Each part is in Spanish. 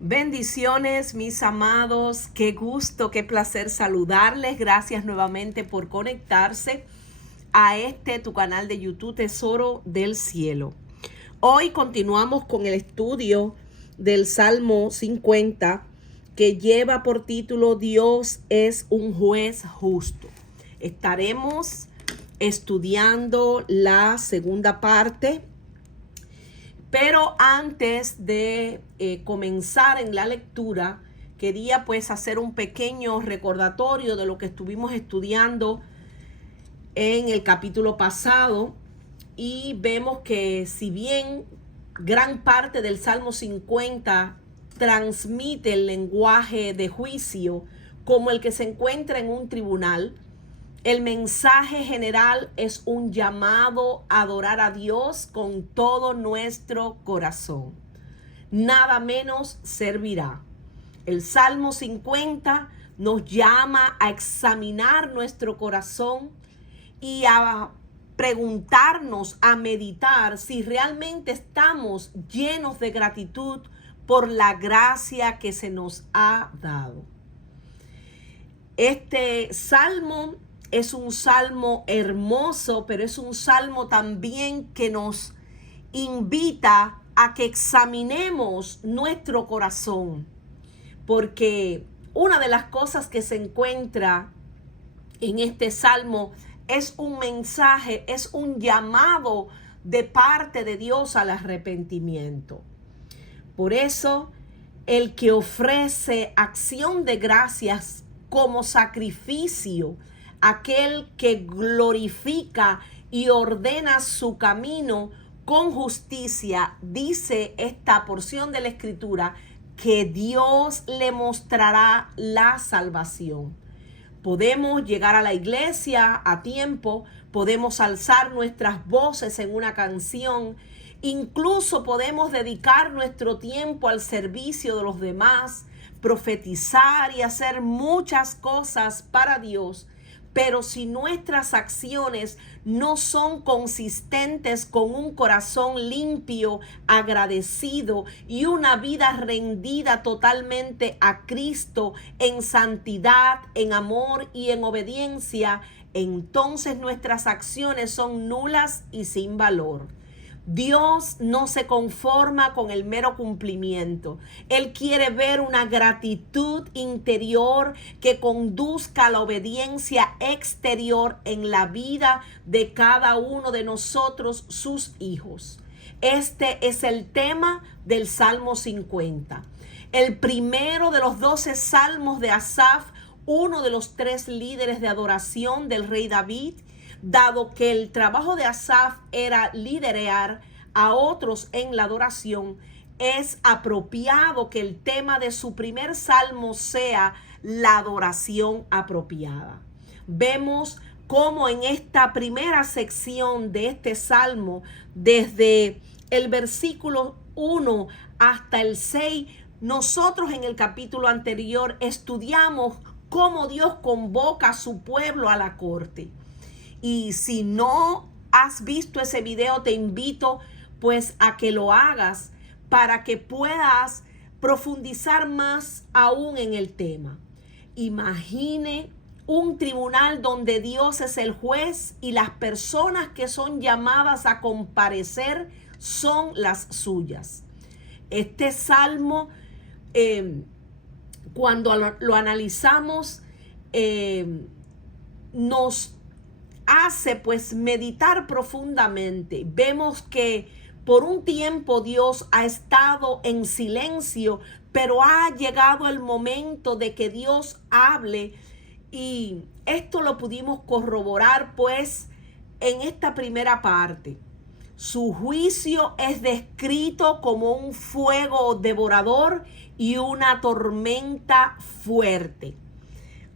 Bendiciones, mis amados. Qué gusto, qué placer saludarles. Gracias nuevamente por conectarse a tu canal de YouTube Tesoro del Cielo. Hoy continuamos con el estudio del Salmo 50, que lleva por título Dios es un juez justo. Estaremos estudiando la segunda parte. Pero antes de comenzar en la lectura, quería pues hacer un pequeño recordatorio de lo que estuvimos estudiando en el capítulo pasado. Y vemos que si bien gran parte del Salmo 50 transmite el lenguaje de juicio como el que se encuentra en un tribunal, el mensaje general es un llamado a adorar a Dios con todo nuestro corazón. Nada menos servirá. El Salmo 50 nos llama a examinar nuestro corazón y a preguntarnos, a meditar si realmente estamos llenos de gratitud por la gracia que se nos ha dado. Este salmo es un salmo hermoso, pero es un salmo también que nos invita a que examinemos nuestro corazón, porque una de las cosas que se encuentra en este salmo es un mensaje, es un llamado de parte de Dios al arrepentimiento. Por eso, el que ofrece acción de gracias como sacrificio, aquel que glorifica y ordena su camino con justicia, dice esta porción de la Escritura, que Dios le mostrará la salvación. Podemos llegar a la iglesia a tiempo, podemos alzar nuestras voces en una canción, incluso podemos dedicar nuestro tiempo al servicio de los demás, profetizar y hacer muchas cosas para Dios. Pero si nuestras acciones no son consistentes con un corazón limpio, agradecido y una vida rendida totalmente a Cristo en santidad, en amor y en obediencia, entonces nuestras acciones son nulas y sin valor. Dios no se conforma con el mero cumplimiento. Él quiere ver una gratitud interior que conduzca a la obediencia exterior en la vida de cada uno de nosotros, sus hijos. Este es el tema del Salmo 50. El primero de los 12 salmos de Asaf, uno de los 3 líderes de adoración del rey David. Dado que el trabajo de Asaf era liderar a otros en la adoración, es apropiado que el tema de su primer salmo sea la adoración apropiada. Vemos cómo en esta primera sección de este salmo, desde el versículo 1 hasta el 6, nosotros en el capítulo anterior estudiamos cómo Dios convoca a su pueblo a la corte. Y si no has visto ese video, te invito pues a que lo hagas para que puedas profundizar más aún en el tema. Imagine un tribunal donde Dios es el juez y las personas que son llamadas a comparecer son las suyas. Este salmo, cuando lo analizamos, nos hace pues meditar profundamente. Vemos que por un tiempo Dios ha estado en silencio, pero ha llegado el momento de que Dios hable, y esto lo pudimos corroborar pues en esta primera parte. Su juicio es descrito como un fuego devorador y una tormenta fuerte.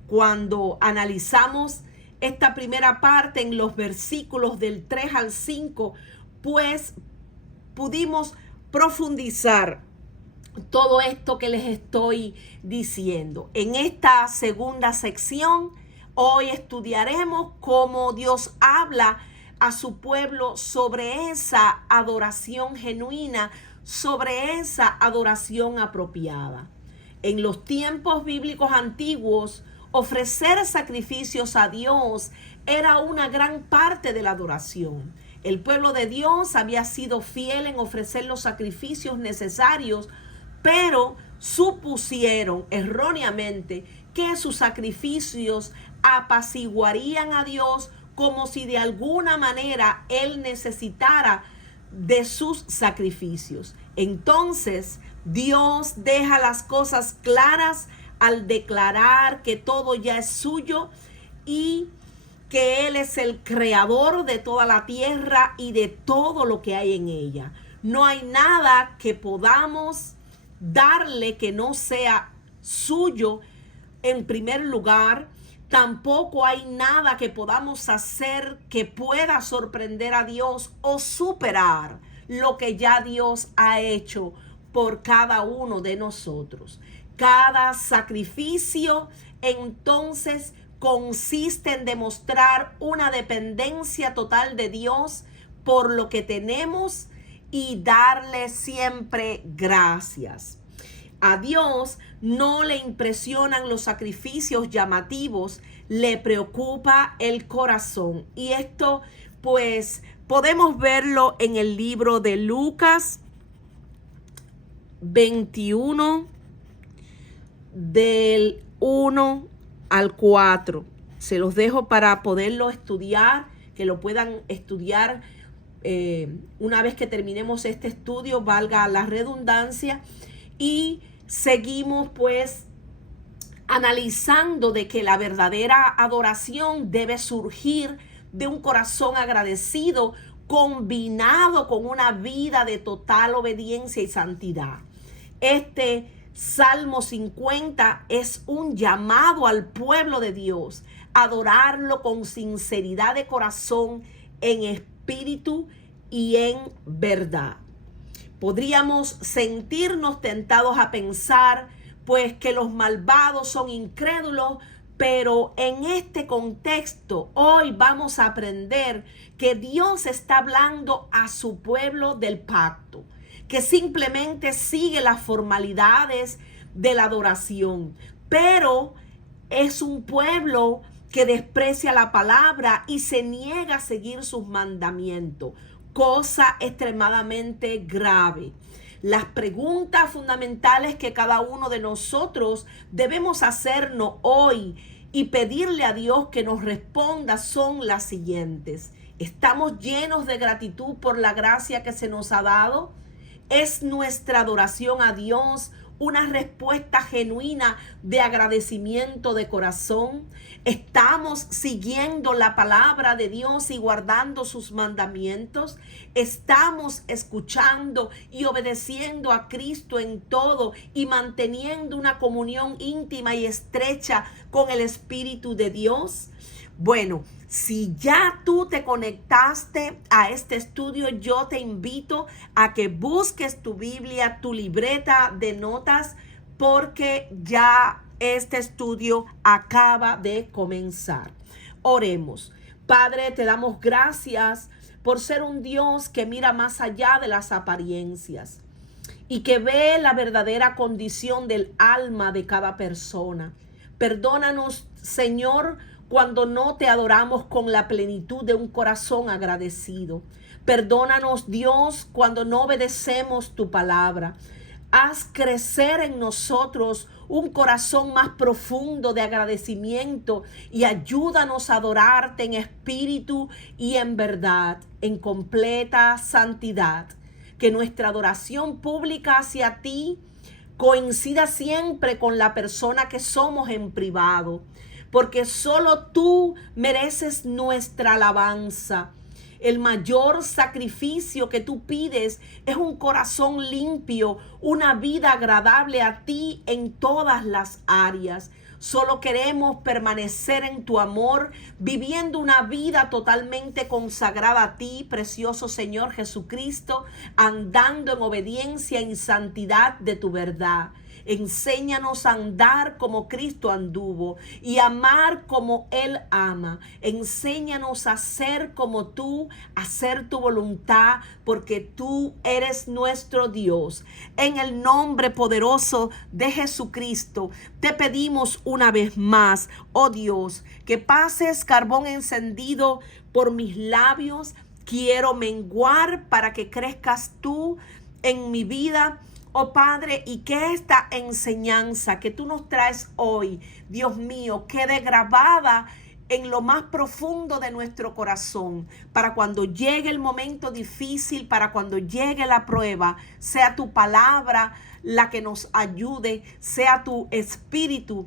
Cuando analizamos esta primera parte en los versículos del 3 al 5, pues pudimos profundizar todo esto que les estoy diciendo. En esta segunda sección, hoy estudiaremos cómo Dios habla a su pueblo sobre esa adoración genuina, sobre esa adoración apropiada. En los tiempos bíblicos antiguos, ofrecer sacrificios a Dios era una gran parte de la adoración. El pueblo de Dios había sido fiel en ofrecer los sacrificios necesarios, pero supusieron erróneamente que sus sacrificios apaciguarían a Dios, como si de alguna manera Él necesitara de sus sacrificios. Entonces, Dios deja las cosas claras al declarar que todo ya es suyo y que Él es el creador de toda la tierra y de todo lo que hay en ella. No hay nada que podamos darle que no sea suyo en primer lugar. Tampoco hay nada que podamos hacer que pueda sorprender a Dios o superar lo que ya Dios ha hecho por cada uno de nosotros. Cada sacrificio entonces consiste en demostrar una dependencia total de Dios por lo que tenemos y darle siempre gracias. A Dios no le impresionan los sacrificios llamativos, le preocupa el corazón. Y esto pues podemos verlo en el libro de Lucas 21 del 1 al 4. Se los dejo para poderlo estudiar, que lo puedan estudiar una vez que terminemos este estudio, valga la redundancia. Y seguimos pues analizando de que la verdadera adoración debe surgir de un corazón agradecido combinado con una vida de total obediencia y santidad. Este Salmo 50 es un llamado al pueblo de Dios a adorarlo con sinceridad de corazón, en espíritu y en verdad. Podríamos sentirnos tentados a pensar pues que los malvados son incrédulos, pero en este contexto hoy vamos a aprender que Dios está hablando a su pueblo del pacto, que simplemente sigue las formalidades de la adoración, pero es un pueblo que desprecia la palabra y se niega a seguir sus mandamientos, cosa extremadamente grave. Las preguntas fundamentales que cada uno de nosotros debemos hacernos hoy y pedirle a Dios que nos responda son las siguientes. ¿Estamos llenos de gratitud por la gracia que se nos ha dado? ¿Es nuestra adoración a Dios una respuesta genuina de agradecimiento de corazón? ¿Estamos siguiendo la palabra de Dios y guardando sus mandamientos? ¿Estamos escuchando y obedeciendo a Cristo en todo y manteniendo una comunión íntima y estrecha con el Espíritu de Dios? Bueno, si ya tú te conectaste a este estudio, yo te invito a que busques tu Biblia, tu libreta de notas, porque ya este estudio acaba de comenzar. Oremos. Padre, te damos gracias por ser un Dios que mira más allá de las apariencias y que ve la verdadera condición del alma de cada persona. Perdónanos, Señor, cuando no te adoramos con la plenitud de un corazón agradecido. Perdónanos, Dios, cuando no obedecemos tu palabra. Haz crecer en nosotros un corazón más profundo de agradecimiento y ayúdanos a adorarte en espíritu y en verdad, en completa santidad. Que nuestra adoración pública hacia ti coincida siempre con la persona que somos en privado, porque solo tú mereces nuestra alabanza. El mayor sacrificio que tú pides es un corazón limpio, una vida agradable a ti en todas las áreas. Solo queremos permanecer en tu amor, viviendo una vida totalmente consagrada a ti, precioso Señor Jesucristo, andando en obediencia y santidad de tu verdad. Enséñanos a andar como Cristo anduvo y amar como Él ama. Enséñanos a ser como tú, a hacer tu voluntad, porque tú eres nuestro Dios. En el nombre poderoso de Jesucristo, te pedimos una vez más, oh Dios, que pases carbón encendido por mis labios. Quiero menguar para que crezcas tú en mi vida, oh Padre, y que esta enseñanza que tú nos traes hoy, Dios mío, quede grabada en lo más profundo de nuestro corazón, para cuando llegue el momento difícil, para cuando llegue la prueba, sea tu palabra la que nos ayude, sea tu espíritu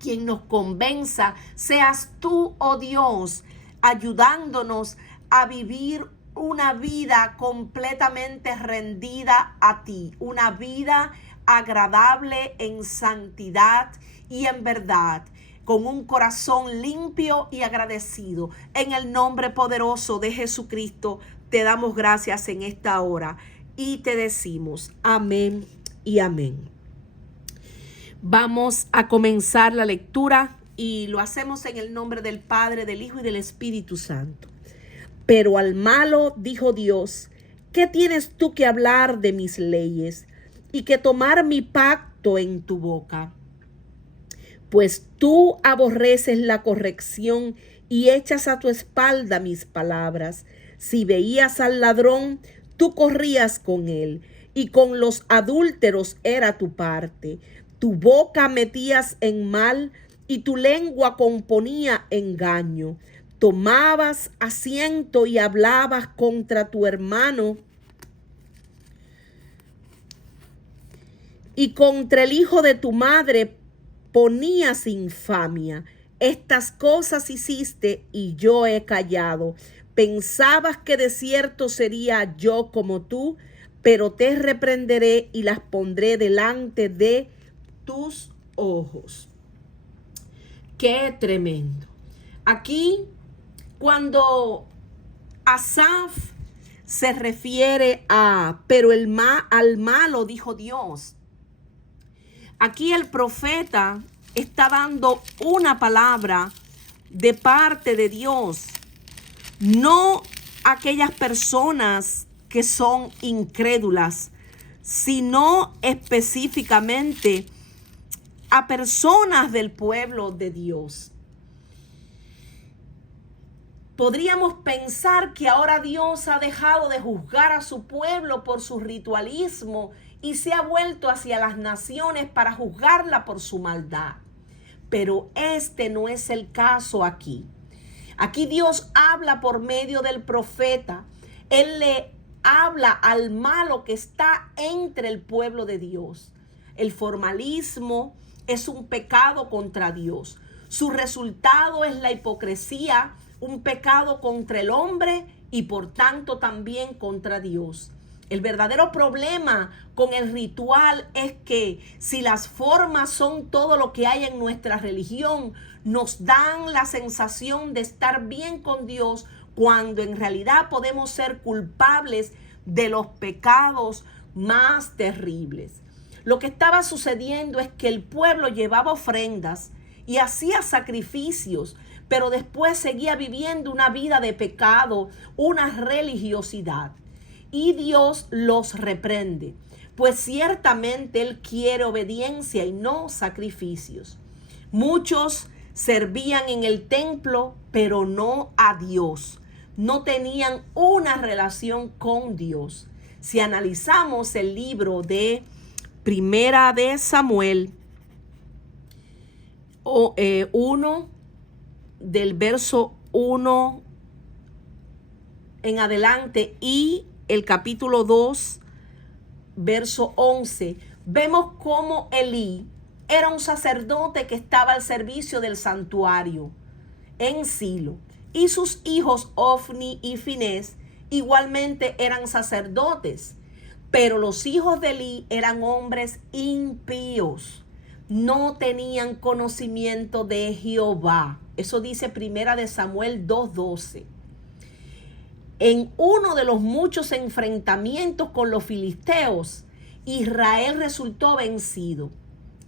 quien nos convenza, seas tú, oh Dios, ayudándonos a vivir una vida completamente rendida a ti, una vida agradable en santidad y en verdad, con un corazón limpio y agradecido. En el nombre poderoso de Jesucristo te damos gracias en esta hora y te decimos amén y amén. Vamos a comenzar la lectura y lo hacemos en el nombre del Padre, del Hijo y del Espíritu Santo. Pero al malo dijo Dios: ¿qué tienes tú que hablar de mis leyes y que tomar mi pacto en tu boca? Pues tú aborreces la corrección y echas a tu espalda mis palabras. Si veías al ladrón, tú corrías con él, y con los adúlteros era tu parte. Tu boca metías en mal y tu lengua componía engaño. Tomabas asiento y hablabas contra tu hermano y contra el hijo de tu madre ponías infamia. Estas cosas hiciste y yo he callado. Pensabas que de cierto sería yo como tú, pero te reprenderé y las pondré delante de tus ojos. Qué tremendo. Aquí, cuando Asaf se refiere a, pero al malo dijo Dios. Aquí el profeta está dando una palabra de parte de Dios, no a aquellas personas que son incrédulas, sino específicamente a personas del pueblo de Dios. Podríamos pensar que ahora Dios ha dejado de juzgar a su pueblo por su ritualismo y se ha vuelto hacia las naciones para juzgarla por su maldad. Pero este no es el caso aquí. Aquí Dios habla por medio del profeta. Él le habla al malo que está entre el pueblo de Dios. El formalismo es un pecado contra Dios. Su resultado es la hipocresía, un pecado contra el hombre y por tanto también contra Dios. El verdadero problema con el ritual es que si las formas son todo lo que hay en nuestra religión, nos dan la sensación de estar bien con Dios, cuando en realidad podemos ser culpables de los pecados más terribles. Lo que estaba sucediendo es que el pueblo llevaba ofrendas y hacía sacrificios, pero después seguía viviendo una vida de pecado, una religiosidad. Y Dios los reprende, pues ciertamente Él quiere obediencia y no sacrificios. Muchos servían en el templo, pero no a Dios. No tenían una relación con Dios. Si analizamos el libro de Primera de Samuel, 1, del verso 1 en adelante, y el capítulo 2, verso 11, vemos cómo Elí era un sacerdote que estaba al servicio del santuario en Silo, y sus hijos Ofni y Finés igualmente eran sacerdotes, pero los hijos de Elí eran hombres impíos, no tenían conocimiento de Jehová. Eso dice Primera de Samuel 2:12. En uno de los muchos enfrentamientos con los filisteos, Israel resultó vencido.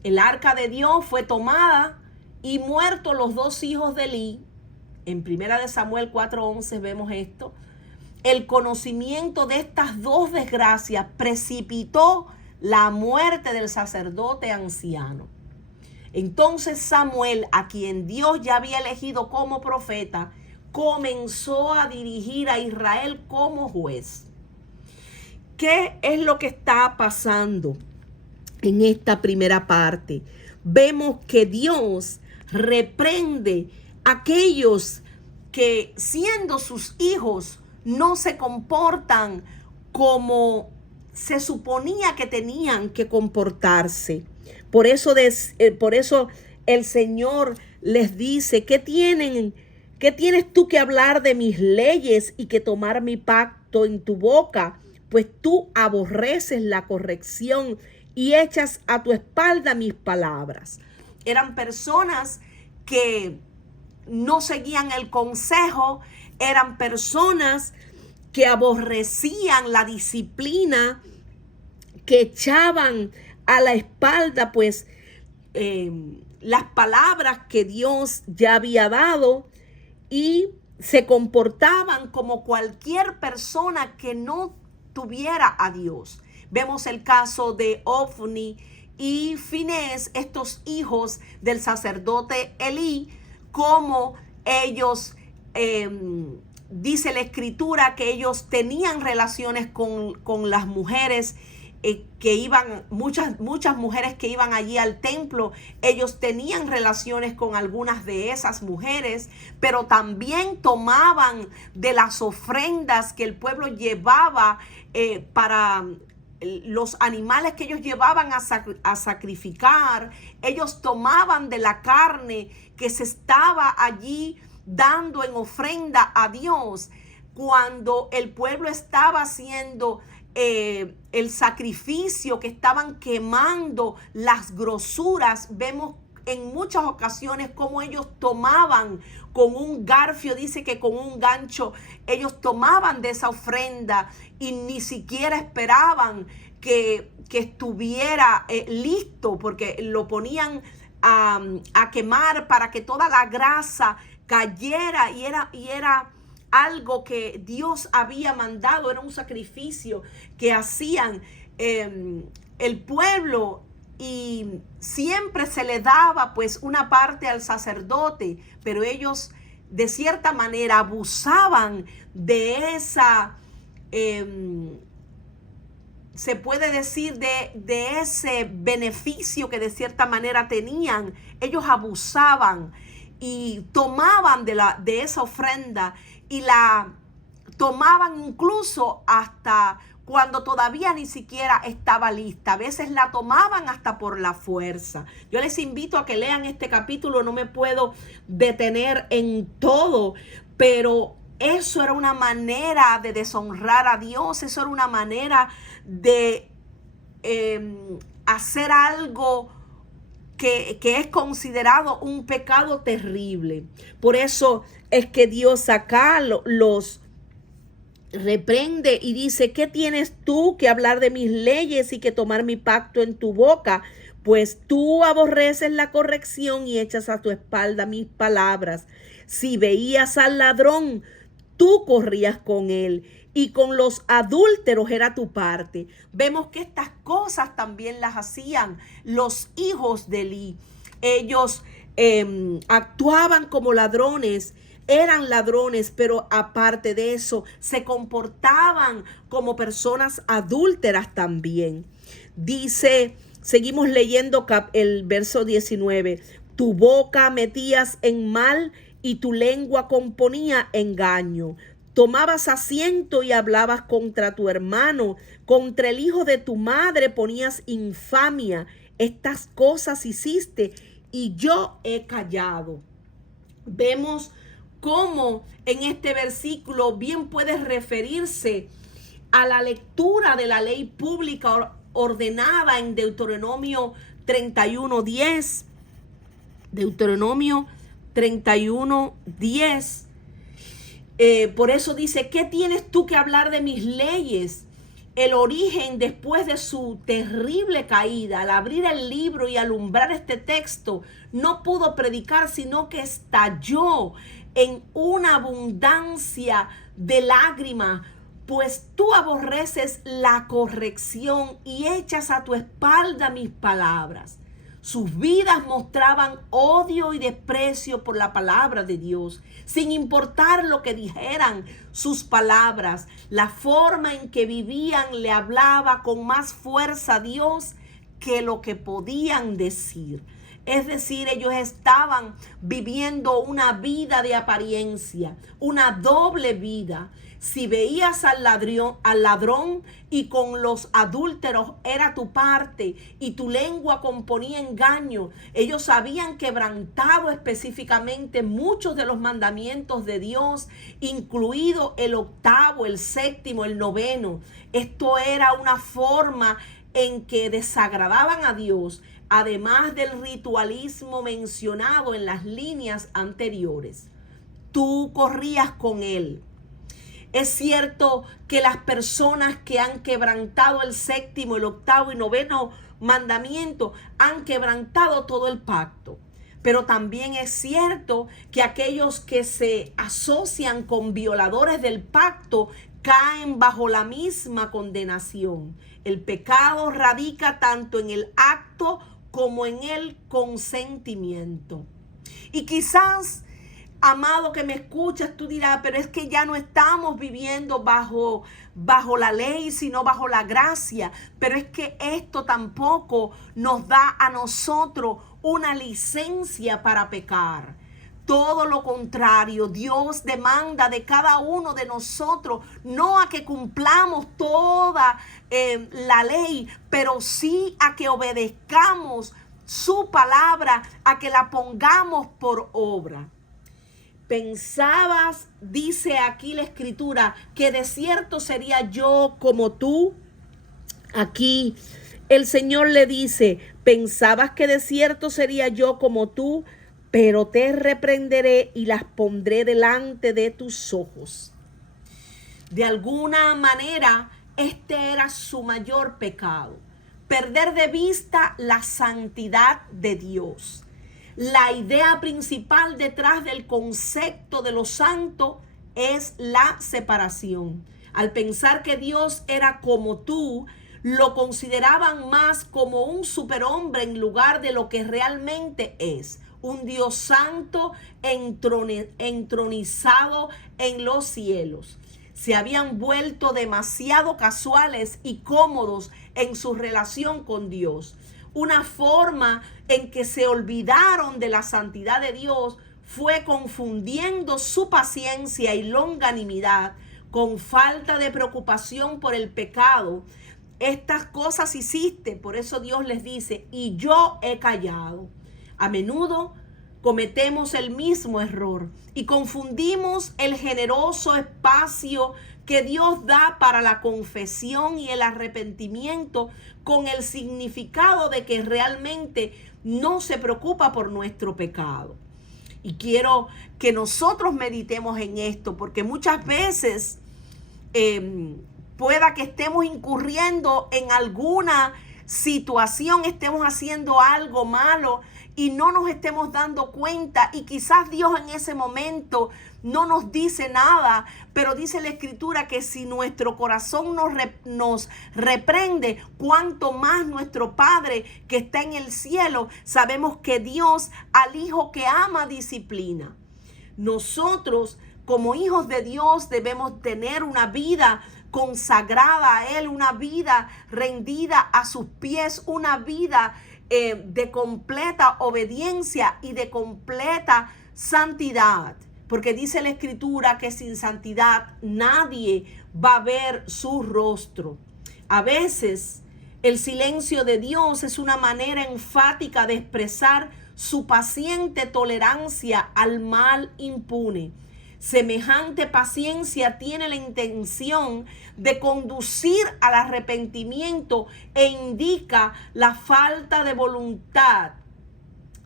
El arca de Dios fue tomada y muertos los dos hijos de Elí. En Primera de Samuel 4:11 vemos esto. el conocimiento de estas dos desgracias precipitó la muerte del sacerdote anciano. Entonces Samuel, a quien Dios ya había elegido como profeta, comenzó a dirigir a Israel como juez. ¿Qué es lo que está pasando en esta primera parte? Vemos que Dios reprende a aquellos que, siendo sus hijos, no se comportan como se suponía que tenían que comportarse. Por eso el Señor les dice: ¿qué tienes tú que hablar de mis leyes y que tomar mi pacto en tu boca? Pues tú aborreces la corrección y echas a tu espalda mis palabras. Eran personas que no seguían el consejo, eran personas que aborrecían la disciplina, que echaban a la espalda pues las palabras que Dios ya había dado, y se comportaban como cualquier persona que no tuviera a Dios. Vemos el caso de Ofni y Finés, estos hijos del sacerdote Elí, como ellos, dice la escritura, que ellos tenían relaciones con las mujeres que iban, muchas mujeres que iban allí al templo. Ellos tenían relaciones con algunas de esas mujeres, pero también tomaban de las ofrendas que el pueblo llevaba para los animales que ellos llevaban a sacrificar. Ellos tomaban de la carne que se estaba allí dando en ofrenda a Dios. Cuando el pueblo estaba haciendo el sacrificio, que estaban quemando las grosuras, vemos en muchas ocasiones cómo ellos tomaban con un garfio, dice que con un gancho, ellos tomaban de esa ofrenda y ni siquiera esperaban que estuviera listo, porque lo ponían a quemar para que toda la grasa cayera, y era algo que Dios había mandado, era un sacrificio que hacían el pueblo, y siempre se le daba pues una parte al sacerdote, pero ellos de cierta manera abusaban de esa, se puede decir, de ese beneficio que de cierta manera tenían. Ellos abusaban y tomaban de esa ofrenda, y la tomaban incluso hasta cuando todavía ni siquiera estaba lista. A veces la tomaban hasta por la fuerza. Yo les invito a que lean este capítulo, no me puedo detener en todo, pero eso era una manera de deshonrar a Dios, eso era una manera de hacer algo que es considerado un pecado terrible. Por eso es que Dios acá los reprende y dice: ¿qué tienes tú que hablar de mis leyes y que tomar mi pacto en tu boca? Pues tú aborreces la corrección y echas a tu espalda mis palabras. Si veías al ladrón, tú corrías con él, y con los adúlteros era tu parte. Vemos que estas cosas también las hacían los hijos de Elí. Ellos actuaban como ladrones, eran ladrones, pero aparte de eso, se comportaban como personas adúlteras también. Dice, seguimos leyendo el verso 19. Tu boca metías en mal y tu lengua componía engaño. Tomabas asiento y hablabas contra tu hermano, contra el hijo de tu madre ponías infamia. Estas cosas hiciste y yo he callado. Vemos cómo en este versículo bien puede referirse a la lectura de la ley pública ordenada en Deuteronomio 31:10. Deuteronomio 31:10. Por eso dice: ¿qué tienes tú que hablar de mis leyes? El origen, después de su terrible caída, al abrir el libro y alumbrar este texto, no pudo predicar, sino que estalló en una abundancia de lágrimas, pues tú aborreces la corrección y echas a tu espalda mis palabras. Sus vidas mostraban odio y desprecio por la palabra de Dios, sin importar lo que dijeran sus palabras. La forma en que vivían le hablaba con más fuerza a Dios que lo que podían decir. Es decir, ellos estaban viviendo una vida de apariencia, una doble vida. Si veías al ladrón y con los adúlteros era tu parte y tu lengua componía engaño, ellos habían quebrantado específicamente muchos de los mandamientos de Dios, incluido el 8º, el 7º, el 9. Esto era una forma en que desagradaban a Dios, además del ritualismo mencionado en las líneas anteriores. Tú corrías con él. Es cierto que las personas que han quebrantado el 7º, el 8º y 9º mandamiento han quebrantado todo el pacto. Pero también es cierto que aquellos que se asocian con violadores del pacto caen bajo la misma condenación. El pecado radica tanto en el acto como en el consentimiento. Y quizás, amado que me escuchas, tú dirás, pero es que ya no estamos viviendo bajo la ley, sino bajo la gracia. Pero es que esto tampoco nos da a nosotros una licencia para pecar. Todo lo contrario, Dios demanda de cada uno de nosotros, no a que cumplamos toda la ley, pero sí a que obedezcamos su palabra, a que la pongamos por obra. ¿Pensabas, dice aquí la escritura, que de cierto sería yo como tú? Aquí el Señor le dice, ¿pensabas que de cierto sería yo como tú? Pero te reprenderé y las pondré delante de tus ojos. De alguna manera, este era su mayor pecado. Perder de vista la santidad de Dios. La idea principal detrás del concepto de lo santo es la separación. Al pensar que Dios era como tú, lo consideraban más como un superhombre en lugar de lo que realmente es. Un Dios santo entronizado en los cielos. Se habían vuelto demasiado casuales y cómodos en su relación con Dios. Una forma en que se olvidaron de la santidad de Dios fue confundiendo su paciencia y longanimidad con falta de preocupación por el pecado. Estas cosas hiciste, por eso Dios les dice, y yo he callado. A menudo cometemos el mismo error y confundimos el generoso espacio que Dios da para la confesión y el arrepentimiento con el significado de que realmente no se preocupa por nuestro pecado. Y quiero que nosotros meditemos en esto, porque muchas veces pueda que estemos incurriendo en alguna situación, estemos haciendo algo malo y no nos estemos dando cuenta, y quizás Dios en ese momento no nos dice nada, pero dice la escritura que si nuestro corazón nos reprende, cuanto más nuestro Padre que está en el cielo. Sabemos que Dios al hijo que ama disciplina. Nosotros como hijos de Dios debemos tener una vida consagrada a Él, una vida rendida a sus pies, una vida de completa obediencia y de completa santidad. Porque dice la escritura que sin santidad nadie va a ver su rostro. A veces el silencio de Dios es una manera enfática de expresar su paciente tolerancia al mal impune. Semejante paciencia tiene la intención de conducir al arrepentimiento e indica la falta de voluntad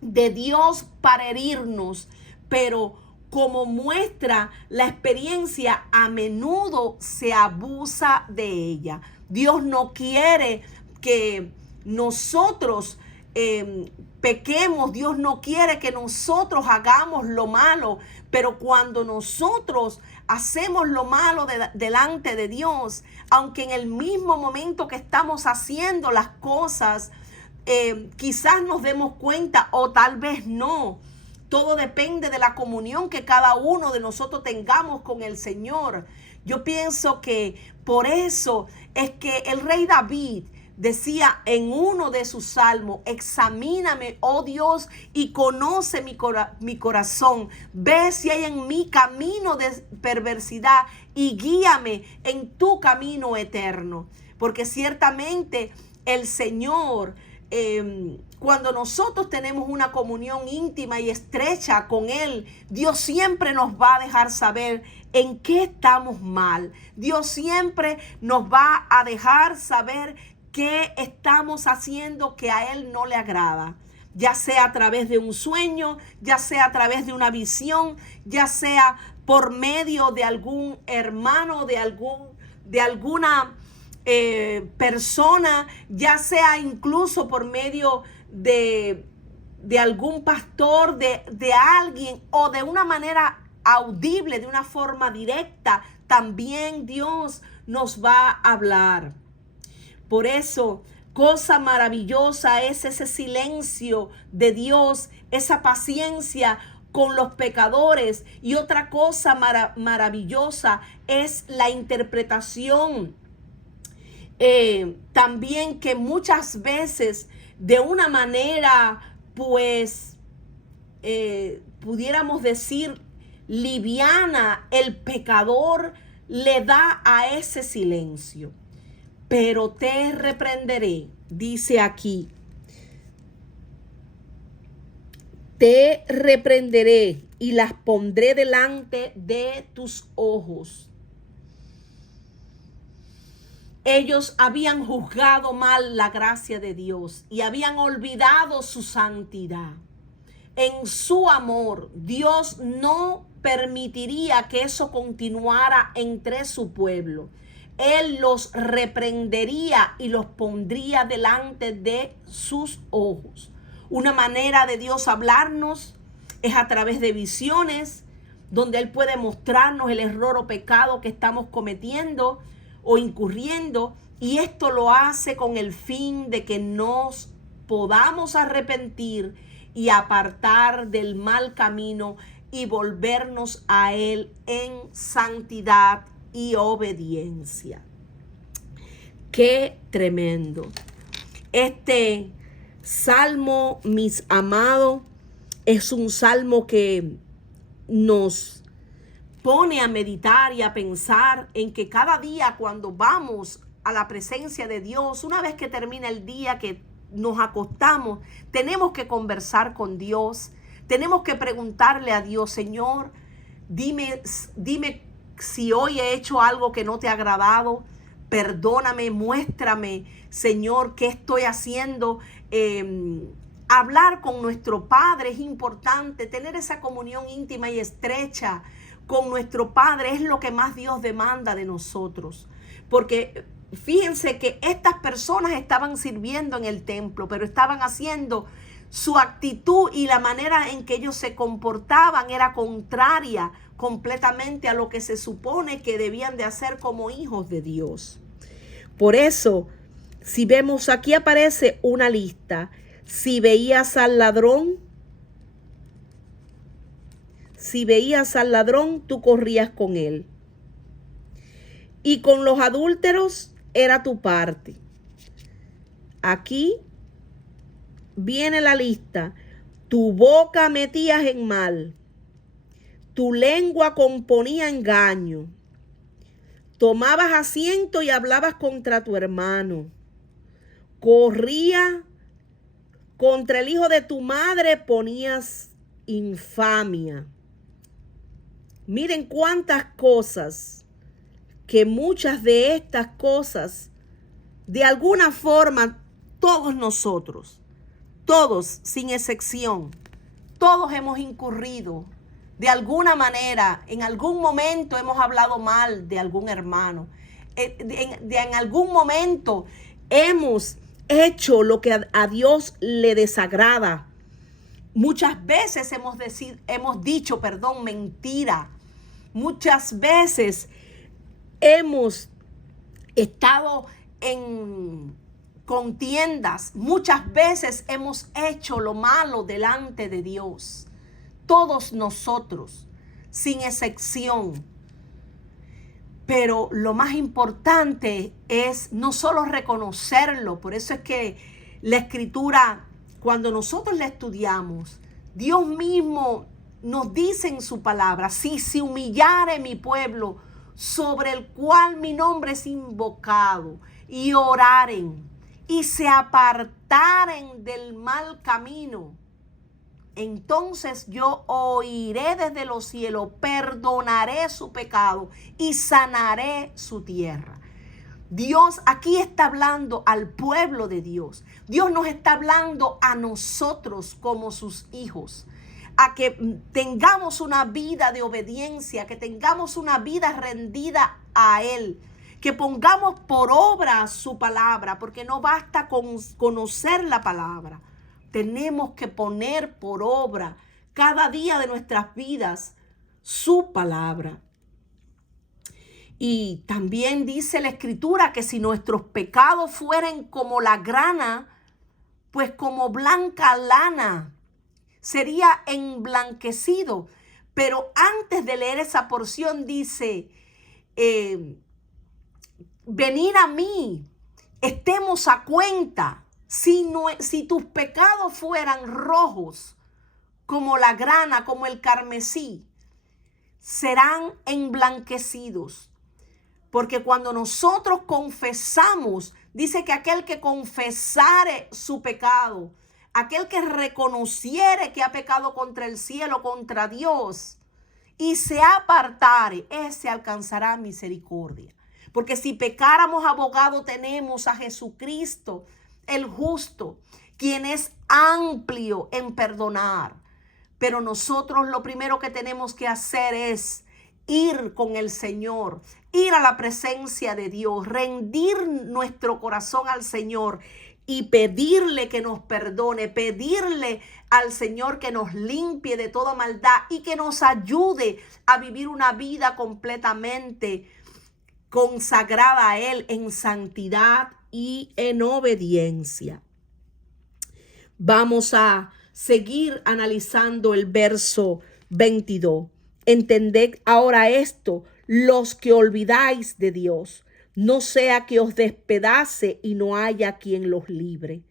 de Dios para herirnos, pero como muestra la experiencia, a menudo se abusa de ella. Dios no quiere que nosotros pequemos, Dios no quiere que nosotros hagamos lo malo, pero cuando nosotros hacemos lo malo delante de Dios, aunque en el mismo momento que estamos haciendo las cosas, quizás nos demos cuenta o tal vez no. Todo depende de la comunión que cada uno de nosotros tengamos con el Señor. Yo pienso que por eso es que el rey David decía en uno de sus salmos: examíname, oh Dios, y conoce mi corazón. Ve si hay en mí camino de perversidad y guíame en tu camino eterno. Porque ciertamente el Señor, cuando nosotros tenemos una comunión íntima y estrecha con Él, Dios siempre nos va a dejar saber en qué estamos mal. Dios siempre nos va a dejar saber qué estamos haciendo que a Él no le agrada. Ya sea a través de un sueño, ya sea a través de una visión, ya sea por medio de algún hermano, de alguna persona, ya sea incluso por medio de algún pastor, de alguien, o de una manera audible, de una forma directa, también Dios nos va a hablar. Por eso, cosa maravillosa es ese silencio de Dios, esa paciencia con los pecadores. Y otra cosa maravillosa es la interpretación. También que muchas veces de una manera, pues, pudiéramos decir liviana, el pecador le da a ese silencio. Pero te reprenderé, dice aquí, te reprenderé y las pondré delante de tus ojos. Ellos habían juzgado mal la gracia de Dios y habían olvidado su santidad. En su amor, Dios no permitiría que eso continuara entre su pueblo. Él los reprendería y los pondría delante de sus ojos. Una manera de Dios hablarnos es a través de visiones, donde Él puede mostrarnos el error o pecado que estamos cometiendo o incurriendo, y esto lo hace con el fin de que nos podamos arrepentir y apartar del mal camino y volvernos a Él en santidad y obediencia. Qué tremendo. Este salmo, mis amados, es un salmo que nos pone a meditar y a pensar en que cada día cuando vamos a la presencia de Dios, una vez que termina el día, que nos acostamos, tenemos que conversar con Dios, tenemos que preguntarle a Dios: Señor, dime si hoy he hecho algo que no te ha agradado, perdóname, muéstrame, Señor, qué estoy haciendo. Hablar con nuestro Padre es importante, tener esa comunión íntima y estrecha con nuestro Padre es lo que más Dios demanda de nosotros. Porque fíjense que estas personas estaban sirviendo en el templo, pero estaban haciendo, su actitud y la manera en que ellos se comportaban era contraria completamente a lo que se supone que debían de hacer como hijos de Dios. Por eso, si vemos aquí aparece una lista. Si veías al ladrón, tú corrías con él. Y con los adúlteros era tu parte. Aquí viene la lista. Tu boca metías en mal. Tu lengua componía engaño. Tomabas asiento y hablabas contra tu hermano. Corría contra el hijo de tu madre, ponías infamia. Miren cuántas cosas, que muchas de estas cosas, de alguna forma, todos nosotros, todos sin excepción, todos hemos incurrido de alguna manera. En algún momento hemos hablado mal de algún hermano. En algún momento hemos hecho lo que a Dios le desagrada. Muchas veces hemos dicho, mentira. Muchas veces hemos estado en contiendas. Muchas veces hemos hecho lo malo delante de Dios. Todos nosotros, sin excepción. Pero lo más importante es no solo reconocerlo. Por eso es que la Escritura, cuando nosotros la estudiamos, Dios mismo nos dice en su palabra: si se humillare mi pueblo, sobre el cual mi nombre es invocado, y oraren, y se apartaren del mal camino, entonces yo oiré desde los cielos, perdonaré su pecado y sanaré su tierra. Dios aquí está hablando al pueblo de Dios. Dios nos está hablando a nosotros como sus hijos, a que tengamos una vida de obediencia, que tengamos una vida rendida a Él, que pongamos por obra su palabra, porque no basta con conocer la palabra. Tenemos que poner por obra cada día de nuestras vidas su palabra. Y también dice la Escritura que si nuestros pecados fueren como la grana, pues como blanca lana, sería emblanquecido. Pero antes de leer esa porción dice, venid a mí, estemos a cuenta. Si tus pecados fueran rojos como la grana, como el carmesí, serán emblanquecidos. Porque cuando nosotros confesamos, dice que aquel que confesare su pecado, aquel que reconociere que ha pecado contra el cielo, contra Dios, y se apartare, ese alcanzará misericordia. Porque si pecáramos, abogado tenemos a Jesucristo, el justo, quien es amplio en perdonar. Pero nosotros lo primero que tenemos que hacer es ir con el Señor, ir a la presencia de Dios, rendir nuestro corazón al Señor y pedirle que nos perdone, pedirle al Señor que nos limpie de toda maldad y que nos ayude a vivir una vida completamente consagrada a Él en santidad y en obediencia. Vamos a seguir analizando el verso 22. Entended ahora esto, los que olvidáis de Dios, no sea que os despedace y no haya quien los libre.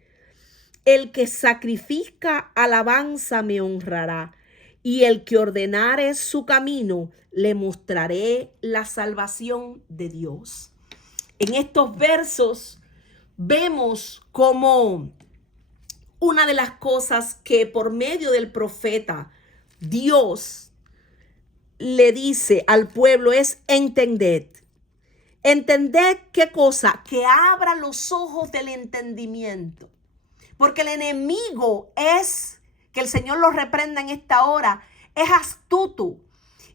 El que sacrifica alabanza me honrará, y el que ordenare su camino, le mostraré la salvación de Dios. En estos versos vemos como una de las cosas que por medio del profeta Dios le dice al pueblo es entended. Entended qué cosa, que abra los ojos del entendimiento. Porque el enemigo es, que el Señor lo reprenda en esta hora, es astuto.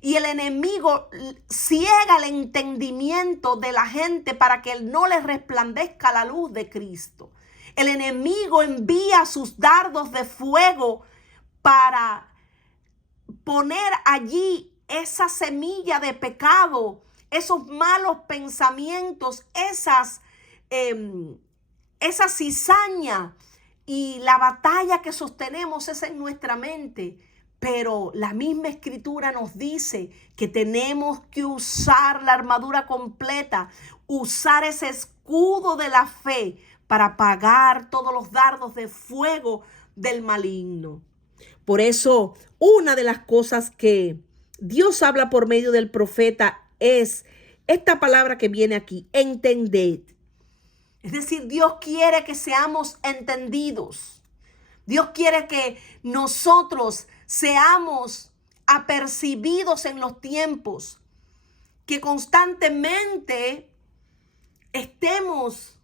Y el enemigo ciega el entendimiento de la gente para que no les resplandezca la luz de Cristo. El enemigo envía sus dardos de fuego para poner allí esa semilla de pecado, esos malos pensamientos, esa cizaña. Y la batalla que sostenemos es en nuestra mente. Pero la misma Escritura nos dice que tenemos que usar la armadura completa, usar ese escudo de la fe para apagar todos los dardos de fuego del maligno. Por eso, una de las cosas que Dios habla por medio del profeta es esta palabra que viene aquí, entended. Es decir, Dios quiere que seamos entendidos. Dios quiere que nosotros seamos apercibidos en los tiempos, que constantemente estemos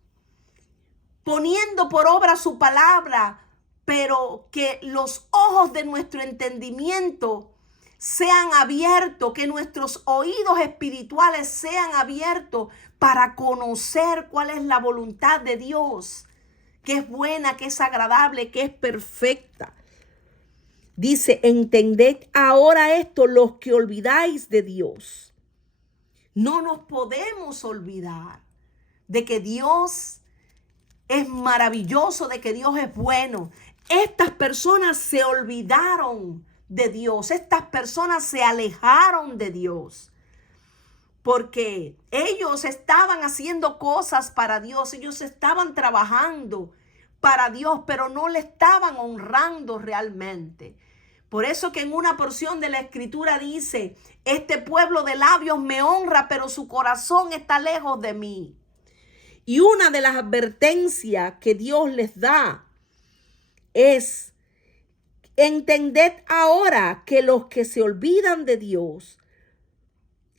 poniendo por obra su palabra, pero que los ojos de nuestro entendimiento sean abiertos, que nuestros oídos espirituales sean abiertos para conocer cuál es la voluntad de Dios. que es buena, que es agradable, que es perfecta. Dice, entended ahora esto, los que olvidáis de Dios. No nos podemos olvidar de que Dios es maravilloso, de que Dios es bueno. Estas personas se olvidaron de Dios. Estas personas se alejaron de Dios. Porque ellos estaban haciendo cosas para Dios. Ellos estaban trabajando para Dios, pero no le estaban honrando realmente. Por eso que en una porción de la escritura dice, este pueblo de labios me honra, pero su corazón está lejos de mí. Y una de las advertencias que Dios les da es, entended ahora que los que se olvidan de Dios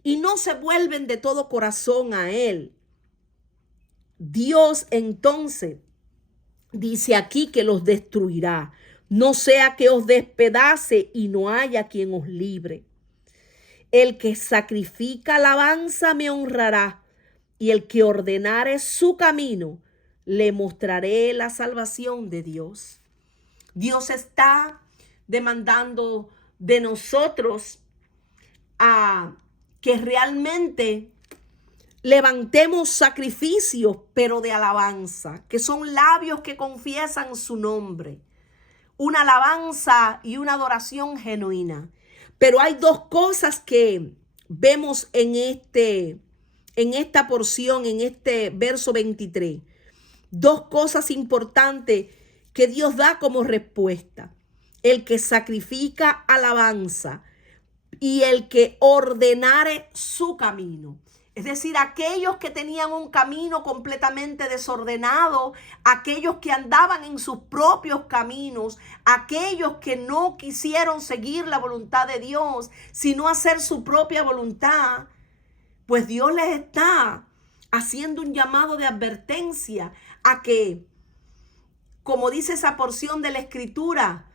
y no se vuelven de todo corazón a Él, Dios entonces dice aquí que los destruirá. No sea que os despedace y no haya quien os libre. El que sacrifica alabanza me honrará, y el que ordenare su camino, le mostraré la salvación de Dios. Dios está demandando de nosotros a que realmente levantemos sacrificios, pero de alabanza, que son labios que confiesan su nombre. Una alabanza y una adoración genuina. Pero hay dos cosas que vemos en esta porción, en este verso 23. Dos cosas importantes que Dios da como respuesta. El que sacrifica alabanza y el que ordenare su camino. Es decir, aquellos que tenían un camino completamente desordenado, aquellos que andaban en sus propios caminos, aquellos que no quisieron seguir la voluntad de Dios, sino hacer su propia voluntad, pues Dios les está haciendo un llamado de advertencia a que, como dice esa porción de la escritura,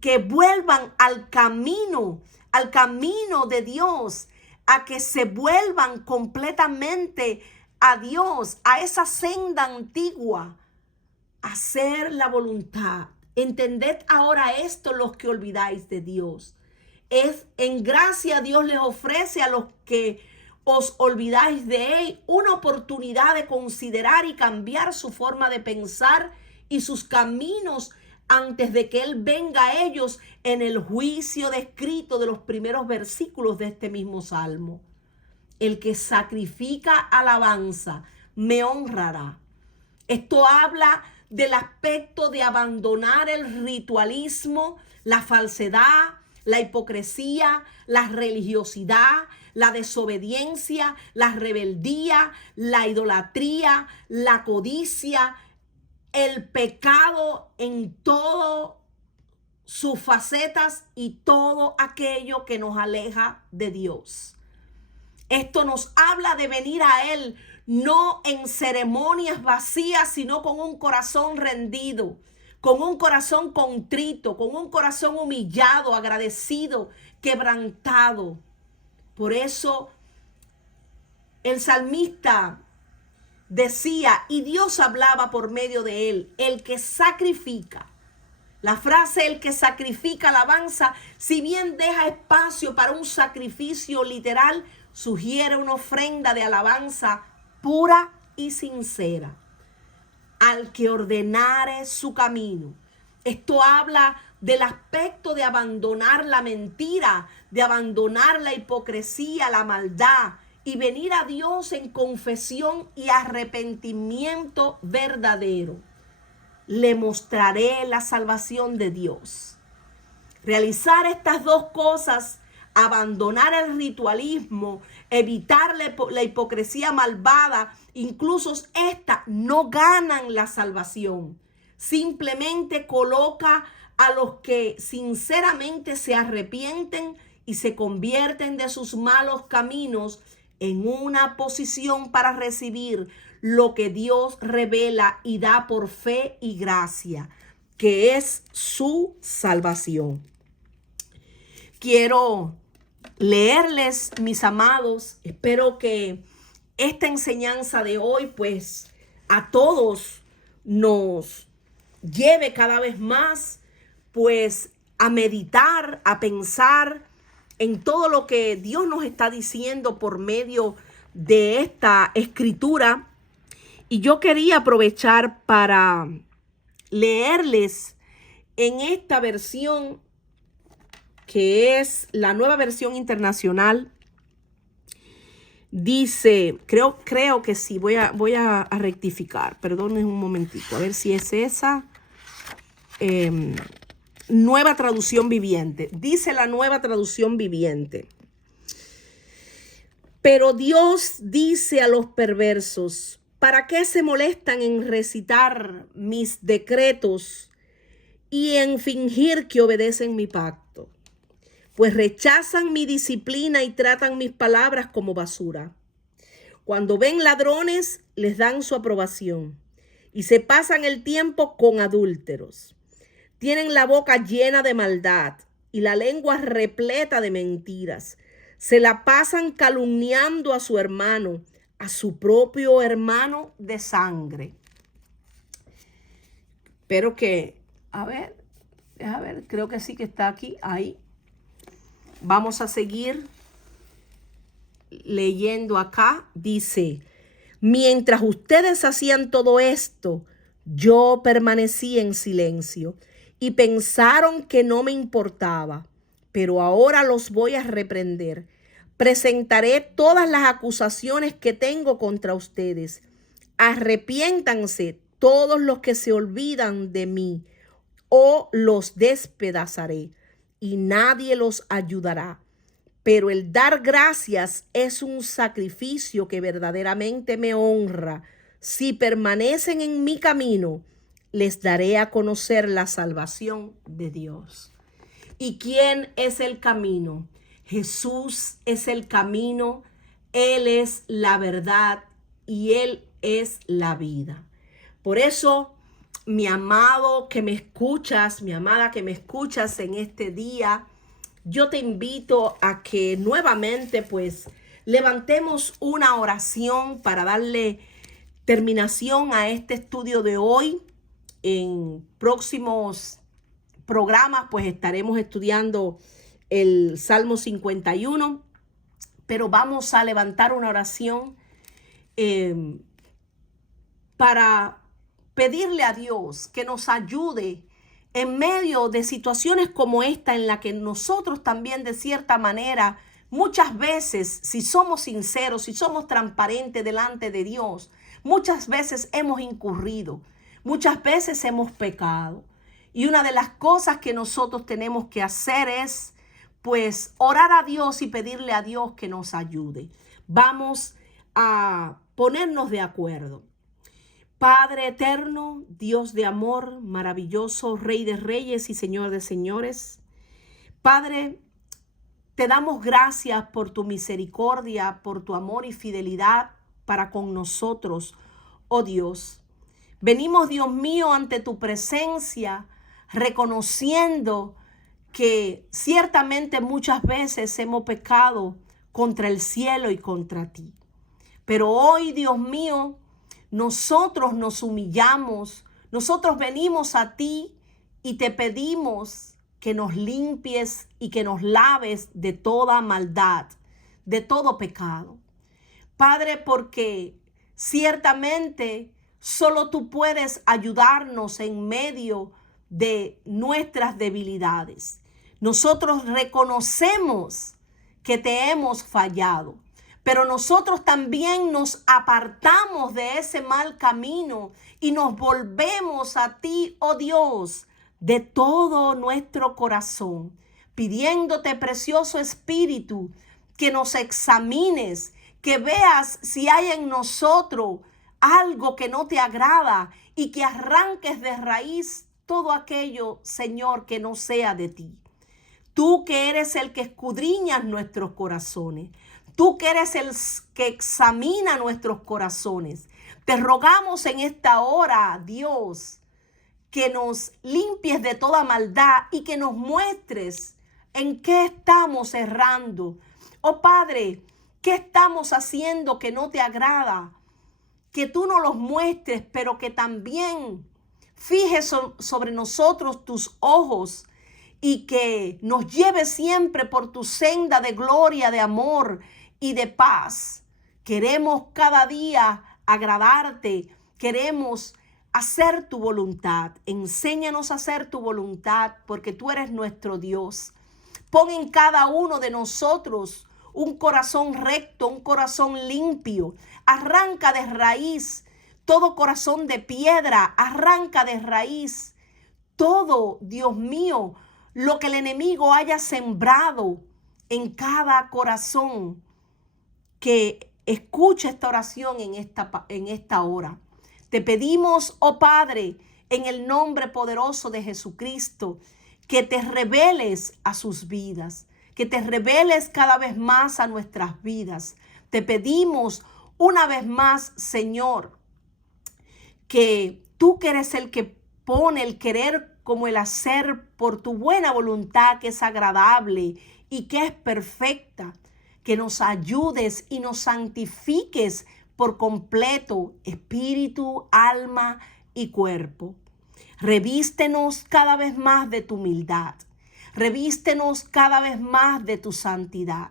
que vuelvan al camino de Dios, a que se vuelvan completamente a Dios, a esa senda antigua, a hacer la voluntad. Entended ahora esto, los que olvidáis de Dios. Es en gracia Dios les ofrece a los que os olvidáis de Él una oportunidad de considerar y cambiar su forma de pensar y sus caminos antes de que Él venga a ellos en el juicio descrito de los primeros versículos de este mismo salmo. El que sacrifica alabanza me honrará. Esto habla del aspecto de abandonar el ritualismo, la falsedad, la hipocresía, la religiosidad, la desobediencia, la rebeldía, la idolatría, la codicia, el pecado en todas sus facetas y todo aquello que nos aleja de Dios. Esto nos habla de venir a Él no en ceremonias vacías, sino con un corazón rendido, con un corazón contrito, con un corazón humillado, agradecido, quebrantado. Por eso el salmista decía, y Dios hablaba por medio de él, el que sacrifica. La frase el que sacrifica alabanza, si bien deja espacio para un sacrificio literal, sugiere una ofrenda de alabanza pura y sincera. Al que ordenare su camino. Esto habla del aspecto de abandonar la mentira, de abandonar la hipocresía, la maldad, y venir a Dios en confesión y arrepentimiento verdadero. Le mostraré la salvación de Dios. Realizar estas dos cosas, abandonar el ritualismo, evitar la hipocresía malvada, incluso estas no ganan la salvación. Simplemente coloca a los que sinceramente se arrepienten y se convierten de sus malos caminos en una posición para recibir lo que Dios revela y da por fe y gracia, que es su salvación. Quiero leerles, mis amados, espero que esta enseñanza de hoy pues a todos nos lleve cada vez más, pues, a meditar, a pensar en todo lo que Dios nos está diciendo por medio de esta escritura. Y yo quería aprovechar para leerles en esta versión, que es la Nueva Versión Internacional. Dice, creo que sí, voy a rectificar, perdonen un momentito, a ver si es esa. Nueva Traducción Viviente. Dice la Nueva Traducción Viviente: pero Dios dice a los perversos, ¿para qué se molestan en recitar mis decretos y en fingir que obedecen mi pacto? Pues rechazan mi disciplina y tratan mis palabras como basura. Cuando ven ladrones, les dan su aprobación y se pasan el tiempo con adúlteros. Tienen la boca llena de maldad y la lengua repleta de mentiras. Se la pasan calumniando a su hermano, a su propio hermano de sangre. Espero que, a ver, creo que sí que está aquí, ahí. Vamos a seguir leyendo acá. Dice, mientras ustedes hacían todo esto, yo permanecí en silencio y pensaron que no me importaba, pero ahora los voy a reprender. Presentaré todas las acusaciones que tengo contra ustedes. Arrepiéntanse todos los que se olvidan de mí, o los despedazaré y nadie los ayudará. Pero el dar gracias es un sacrificio que verdaderamente me honra. Si permanecen en mi camino, les daré a conocer la salvación de Dios. ¿Y quién es el camino? Jesús es el camino, Él es la verdad y Él es la vida. Por eso, mi amado que me escuchas, mi amada que me escuchas en este día, yo te invito a que nuevamente pues levantemos una oración para darle terminación a este estudio de hoy. En próximos programas pues estaremos estudiando el Salmo 51, pero vamos a levantar una oración para pedirle a Dios que nos ayude en medio de situaciones como esta, en la que nosotros también de cierta manera, muchas veces, si somos sinceros, si somos transparentes delante de Dios, muchas veces hemos incurrido, muchas veces hemos pecado. Y una de las cosas que nosotros tenemos que hacer es, pues, orar a Dios y pedirle a Dios que nos ayude. Vamos a ponernos de acuerdo. Padre eterno, Dios de amor, maravilloso, Rey de reyes y Señor de señores. Padre, te damos gracias por tu misericordia, por tu amor y fidelidad para con nosotros, oh Dios. Venimos, Dios mío, ante tu presencia, reconociendo que ciertamente muchas veces hemos pecado contra el cielo y contra ti. Pero hoy, Dios mío, nosotros nos humillamos, nosotros venimos a ti y te pedimos que nos limpies y que nos laves de toda maldad, de todo pecado. Padre, porque ciertamente solo tú puedes ayudarnos en medio de nuestras debilidades. Nosotros reconocemos que te hemos fallado, pero nosotros también nos apartamos de ese mal camino y nos volvemos a ti, oh Dios, de todo nuestro corazón, pidiéndote, precioso Espíritu, que nos examines, que veas si hay en nosotros algo que no te agrada y que arranques de raíz todo aquello, Señor, que no sea de ti. Tú que eres el que escudriñas nuestros corazones. Tú que eres el que examina nuestros corazones. Te rogamos en esta hora, Dios, que nos limpies de toda maldad y que nos muestres en qué estamos errando. Oh Padre, ¿qué estamos haciendo que no te agrada? que tú nos los muestres, pero que también fijes sobre nosotros tus ojos y que nos lleves siempre por tu senda de gloria, de amor y de paz. Queremos cada día agradarte, queremos hacer tu voluntad. Enséñanos a hacer tu voluntad porque tú eres nuestro Dios. Pon en cada uno de nosotros un corazón recto, un corazón limpio. Arranca de raíz todo corazón de piedra, arranca de raíz todo, Dios mío, lo que el enemigo haya sembrado en cada corazón que escuche esta oración en esta hora. Te pedimos, oh Padre, en el nombre poderoso de Jesucristo, que te reveles a sus vidas, que te reveles cada vez más a nuestras vidas. Te pedimos una vez más, Señor, que tú que eres el que pone el querer como el hacer por tu buena voluntad, que es agradable y que es perfecta, que nos ayudes y nos santifiques por completo, espíritu, alma y cuerpo. Revístenos cada vez más de tu humildad. Revístenos cada vez más de tu santidad.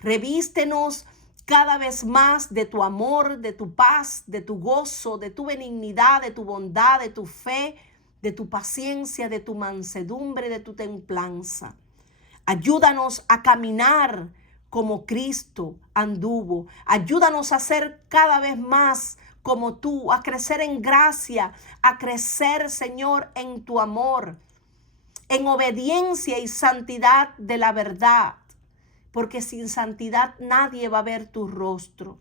Revístenos cada vez más de tu amor, de tu paz, de tu gozo, de tu benignidad, de tu bondad, de tu fe, de tu paciencia, de tu mansedumbre, de tu templanza. Ayúdanos a caminar como Cristo anduvo. Ayúdanos a ser cada vez más como tú, a crecer en gracia, a crecer, Señor, en tu amor, en obediencia y santidad de la verdad, porque sin santidad nadie va a ver tu rostro.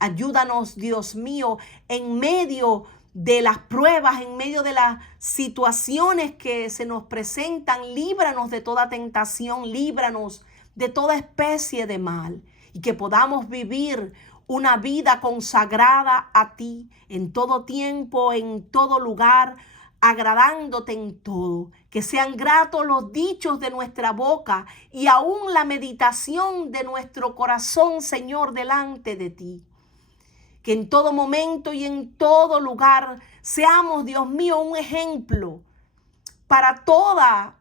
Ayúdanos, Dios mío, en medio de las pruebas, en medio de las situaciones que se nos presentan, líbranos de toda tentación, líbranos de toda especie de mal, y que podamos vivir una vida consagrada a ti en todo tiempo, en todo lugar, agradándote en todo. Que sean gratos los dichos de nuestra boca y aún la meditación de nuestro corazón, Señor, delante de ti. Que en todo momento y en todo lugar seamos, Dios mío, un ejemplo para todas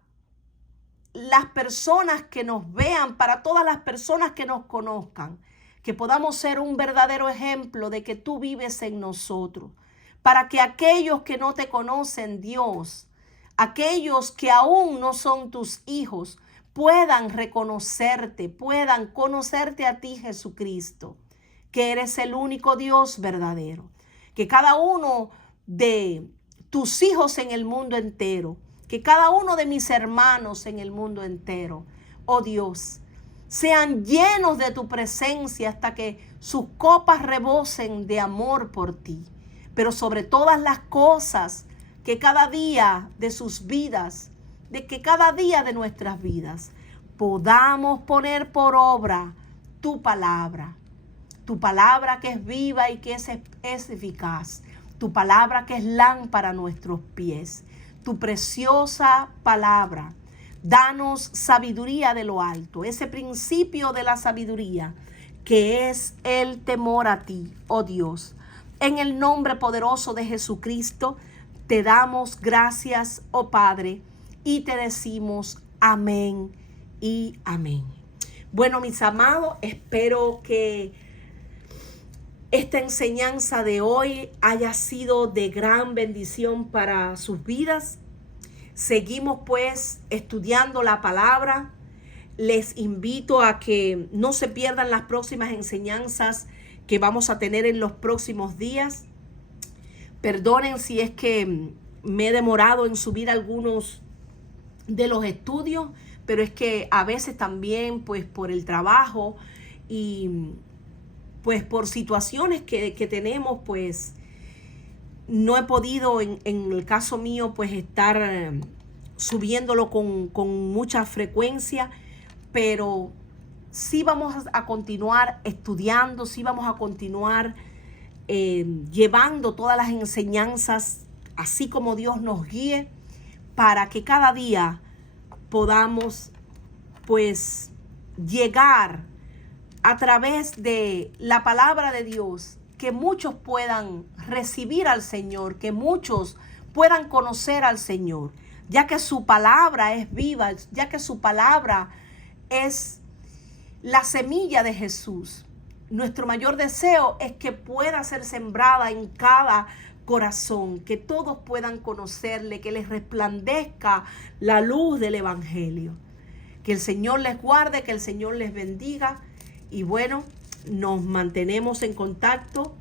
las personas que nos vean, para todas las personas que nos conozcan. Que podamos ser un verdadero ejemplo de que tú vives en nosotros. Para que aquellos que no te conocen, Dios, aquellos que aún no son tus hijos, puedan reconocerte, puedan conocerte a ti, Jesucristo, que eres el único Dios verdadero. Que cada uno de tus hijos en el mundo entero, que cada uno de mis hermanos en el mundo entero, oh Dios, sean llenos de tu presencia hasta que sus copas rebosen de amor por ti. Pero sobre todas las cosas, que cada día de sus vidas, de que cada día de nuestras vidas, podamos poner por obra tu palabra que es viva y que es eficaz, tu palabra que es lámpara a nuestros pies, tu preciosa palabra. Danos sabiduría de lo alto, ese principio de la sabiduría que es el temor a ti, oh Dios. En el nombre poderoso de Jesucristo, te damos gracias, oh Padre, y te decimos amén y amén. Bueno, mis amados, espero que esta enseñanza de hoy haya sido de gran bendición para sus vidas. Seguimos pues estudiando la palabra. Les invito a que no se pierdan las próximas enseñanzas que vamos a tener en los próximos días. Perdonen si es que me he demorado en subir algunos de los estudios, pero es que a veces también pues por el trabajo y pues por situaciones que tenemos, pues no he podido en el caso mío pues estar subiéndolo con mucha frecuencia, pero sí vamos a continuar estudiando, sí vamos a continuar llevando todas las enseñanzas así como Dios nos guíe, para que cada día podamos pues llegar a través de la palabra de Dios, que muchos puedan recibir al Señor, que muchos puedan conocer al Señor, ya que su palabra es viva, ya que su palabra es la semilla de Jesús. Nuestro mayor deseo es que pueda ser sembrada en cada corazón, que todos puedan conocerle, que les resplandezca la luz del Evangelio. Que el Señor les guarde, que el Señor les bendiga. Y bueno, nos mantenemos en contacto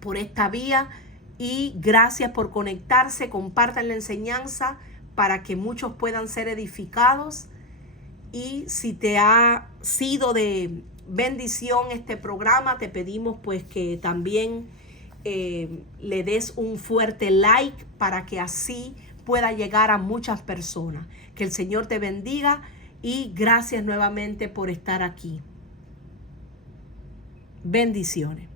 por esta vía. Y gracias por conectarse. Compartan la enseñanza para que muchos puedan ser edificados. Y si te ha sido de bendición este programa, te pedimos pues que también le des un fuerte like para que así pueda llegar a muchas personas. Que el Señor te bendiga y gracias nuevamente por estar aquí. Bendiciones.